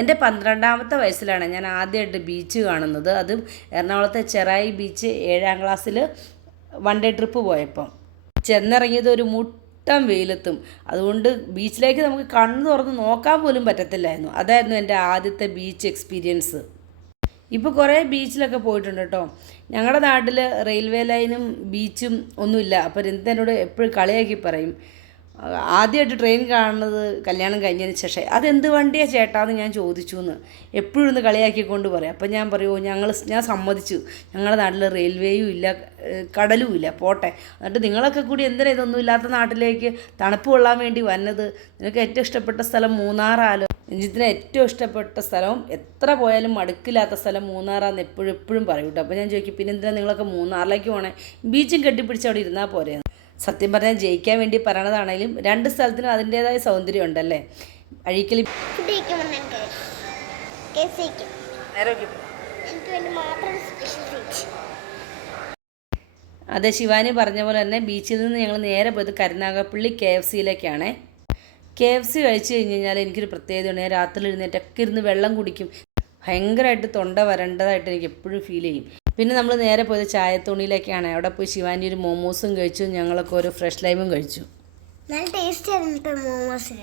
എൻ്റെ 12ാമത്തെ വയസ്സിലാണ് ഞാൻ ആദ്യമായിട്ട് ബീച്ച് കാണുന്നത്. അതും എറണാകുളത്തെ ചെറായി ബീച്ച് 7ാം ക്ലാസ്സിൽ വൺ ഡേ ട്രിപ്പ് പോയപ്പം. ചെന്നിറങ്ങിയത് ഒരു മുട്ടം വെയിലെത്തും. അതുകൊണ്ട് ബീച്ചിലേക്ക് നമുക്ക് കണ്ണു തുറന്ന് നോക്കാൻ പോലും പറ്റത്തില്ലായിരുന്നു. അതായിരുന്നു എൻ്റെ ആദ്യത്തെ ബീച്ച് എക്സ്പീരിയൻസ്. ഇപ്പോൾ കുറേ ബീച്ചിലൊക്കെ പോയിട്ടുണ്ട് കേട്ടോ. ഞങ്ങളുടെ നാട്ടിൽ റെയിൽവേ ലൈനും ബീച്ചും ഒന്നുമില്ല. അപ്പോൾ രഞ്ജിത്ത് എന്നോട് എപ്പോഴും കളിയാക്കി പറയും, ആദ്യമായിട്ട് ട്രെയിൻ കാണുന്നത് കല്യാണം കഴിഞ്ഞതിന് ശേഷം. അതെന്ത് വണ്ടിയാണ് ചേട്ടാന്ന് ഞാൻ ചോദിച്ചു എന്ന് എപ്പോഴും ഒന്ന് കളിയാക്കിക്കൊണ്ട് പറയും. അപ്പം ഞാൻ പറയുമോ ഞാൻ സമ്മതിച്ചു, ഞങ്ങളുടെ നാട്ടിൽ റെയിൽവേയും ഇല്ല കടലും ഇല്ല, പോട്ടെ. എന്നിട്ട് നിങ്ങളൊക്കെ കൂടി എന്തിനാ ഇതൊന്നും ഇല്ലാത്ത നാട്ടിലേക്ക് തണുപ്പ് കൊള്ളാൻ വേണ്ടി വന്നത്? നിനക്ക് ഏറ്റവും ഇഷ്ടപ്പെട്ട സ്ഥലം മൂന്നാറാലോ? രഞ്ജിത്തിന് ഏറ്റവും ഇഷ്ടപ്പെട്ട സ്ഥലവും എത്ര പോയാലും മടുക്കില്ലാത്ത സ്ഥലം മൂന്നാറാന്ന് എപ്പോഴും പറയും കേട്ടോ. അപ്പോൾ ഞാൻ ചോദിക്കും, പിന്നെ എന്തിനാണ് നിങ്ങളൊക്കെ മൂന്നാറിലേക്ക് പോകണേ? ബീച്ചും കെട്ടിപ്പിടിച്ച് അവിടെ ഇരുന്നാൽ പോരെ? സത്യം പറഞ്ഞാൽ ജയിക്കാൻ വേണ്ടി പറയണതാണെങ്കിലും രണ്ട് സ്ഥലത്തിനും അതിൻ്റേതായ സൗന്ദര്യം ഉണ്ടല്ലേ. അഴീക്കൽ അതെ, ശിവാനി പറഞ്ഞ പോലെ തന്നെ ബീച്ചിൽ നിന്ന് ഞങ്ങൾ നേരെ പോയത് കരുനാഗപ്പള്ളി KFCയിലേക്കാണ്. KFC കഴിച്ച് കഴിഞ്ഞ് കഴിഞ്ഞാൽ എനിക്കൊരു പ്രത്യേകതയുണ്ട്. ഞാൻ രാത്രി എഴുന്നേറ്റൊക്കെ ഇരുന്ന് വെള്ളം കുടിക്കും. ഭയങ്കരമായിട്ട് തൊണ്ട വരണ്ടതായിട്ട് എനിക്ക് എപ്പോഴും ഫീൽ ചെയ്യും. പിന്നെ നമ്മൾ നേരെ പോയത് ചായത്തോണിയിലേക്കാണ്. അവിടെ പോയി ശിവാനി ഒരു മോമോസും കഴിച്ചു, ഞങ്ങളൊക്കെ ഒരു ഫ്രഷ് ലൈമും കഴിച്ചു. നല്ല ടേസ്റ്റ് ആയിരുന്നു മോമോസ്.